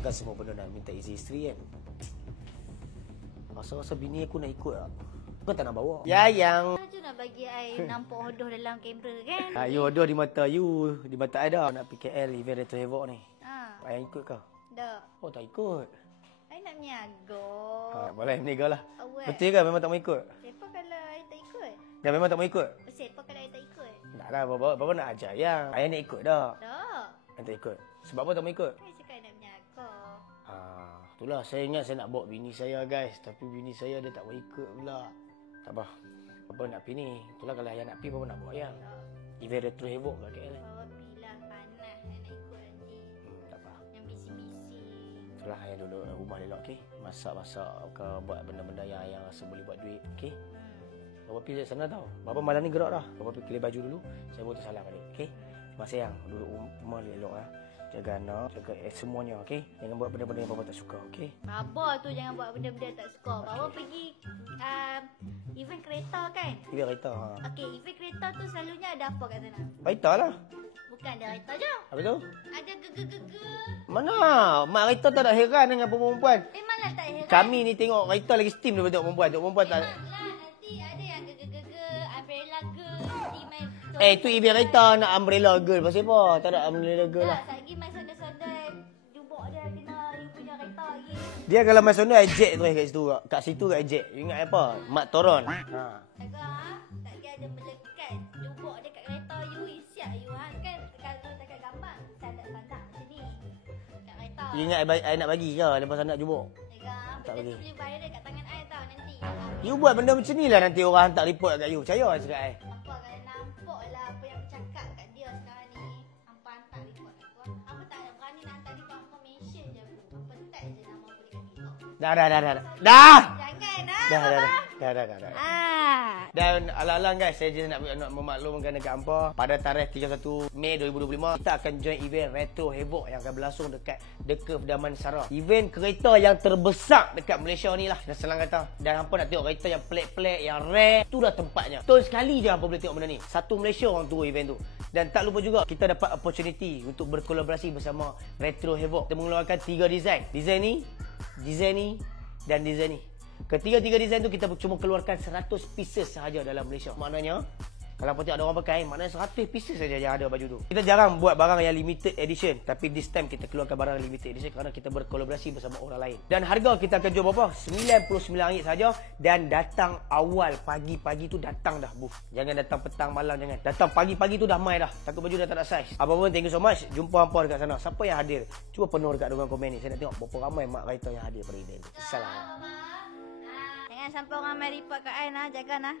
Kan semua benda nak minta izin isteri kan. Rasa-rasa bini aku nak ikut tak? Kau tak nak bawa? Ya yang. Tu nak bagi I nampak hodoh dalam kamera kan? You hodoh di mata you, di mata I dah. Nak pergi KL event Retro Havoc ni. Ayah ikut kau? Tak. Oh tak ikut. I nak meniaga. Boleh meniaga lah. Awal. Betul ke memang tak mau ikut? Siapa kalau I tak ikut? Dah memang tak mau ikut? Siapa kalau I tak ikut? Tak lah, Bapa nak ajar yang. Ayah nak ikut dah. Tak. Ayah tak ikut. Sebab apa tak mau ikut? I cakap I nak meniaga. Itulah saya ingat saya nak bawa bini saya guys. Tapi bini saya dia tak mau ikut pula. Tak apa. Bapa nak pergi ni. Itulah kalau ayah nak pergi, Bapa nak bawa ayah. Event Retro Havoc kat KL. Bawa pilah panas I nak ikut nanti. Tak apa. Yang bising-bising. Itulah ayah duduk rumah elok, okey? Masak-masak ke buat benda-benda yang ayah rasa boleh buat duit, okey? Bapa pergi sana tau. Bapa malam ni gerak dah. Bapa pergi pilih baju dulu. Saya baru tersalam balik, okey? Terima kasih yang duduk rumah elok ah. Jaga anak, jaga semuanya, okey? Jangan buat benda-benda yang Bapa tak suka, okey? Baba tu jangan buat benda-benda tak suka. Baba pergi event kereta kan? Event kereta. Okey, event kereta tu selalunya ada apa kat sana? Kereta lah. Bukan ada kereta je. Apa tu? Ada geger-geger. Mana? Mak kereta tak ada heran dengan perempuan. Memanglah tak heran. Kami ni tengok kereta lagi steam daripada tengok perempuan. Tengok perempuan tak. Memanglah nanti ada yang geger-geger, umbrella girl, nanti main. Itu event kereta nak umbrella girl. Pasal apa? Tak ada umbrella girl lah. Tak, lagi main sondai-sondai. Jubuk dia kena you punya kereta lagi. Dia kalau main sonda ejek terus kat situ. Kat situ kat ejek. You ingat apa? Mak Toron. Tak kira ada melekat jubuk dia kat kereta you, siap you kan. Kalau dekat gambar, saya tak sandak macam ni. Kat kereta. You ingat I nak bagi ke lepas nak jubuk? Tak benda tu boleh bayar dia kat tangan I tau nanti. You buat benda macam ni lah nanti orang hantar report kat you. Percaya lah cakap I. Apa kalau nampak lah apa yang bercakap kat dia sekarang ni. Hampa hantar report kat aku. Apa tak ada berani nak hantar report, hampa mention je aku. Hampa tag je nama aku dekat TikTok. Dah. Jangan Dah. Dan alang-alang guys, saya je nak memaklumkan dekat hampa, pada tarikh 31 Mei 2025 kita akan join event Retro Havoc yang akan berlangsung dekat Deka Damansara. Event kereta yang terbesar dekat Malaysia ni lah, dan senang kata. Dan hampa nak tengok kereta yang pelik-pelik, yang rare, tu dah tempatnya. Betul sekali je hampa boleh tengok benda ni. Satu Malaysia orang turun event tu. Dan tak lupa juga kita dapat opportunity untuk berkolaborasi bersama Retro Havoc. Kita mengeluarkan 3 design. Design ni, dan design ni. Ketiga-tiga design tu kita cuma keluarkan 100 pieces sahaja dalam Malaysia. Maknanya kalau apa ada orang pakai, maknanya 100 pieces saja yang ada baju tu. Kita jarang buat barang yang limited edition, tapi this time kita keluarkan barang limited edition kerana kita berkolaborasi bersama orang lain. Dan harga kita akan jual berapa? RM99 saja, dan datang awal pagi-pagi tu datang dah booth. Jangan datang petang malam, jangan. Datang pagi-pagi tu dah mai dah. Takut baju dah tak ada saiz. Apa pun, thank you so much. Jumpa hampa dekat sana. Siapa yang hadir? Cuba penuh dekat ruangan komen ni. Saya nak tengok berapa ramai mak kereta yang hadir pada event ni. Salam. Jangan sampai orang main report kat I nah, jaga nah.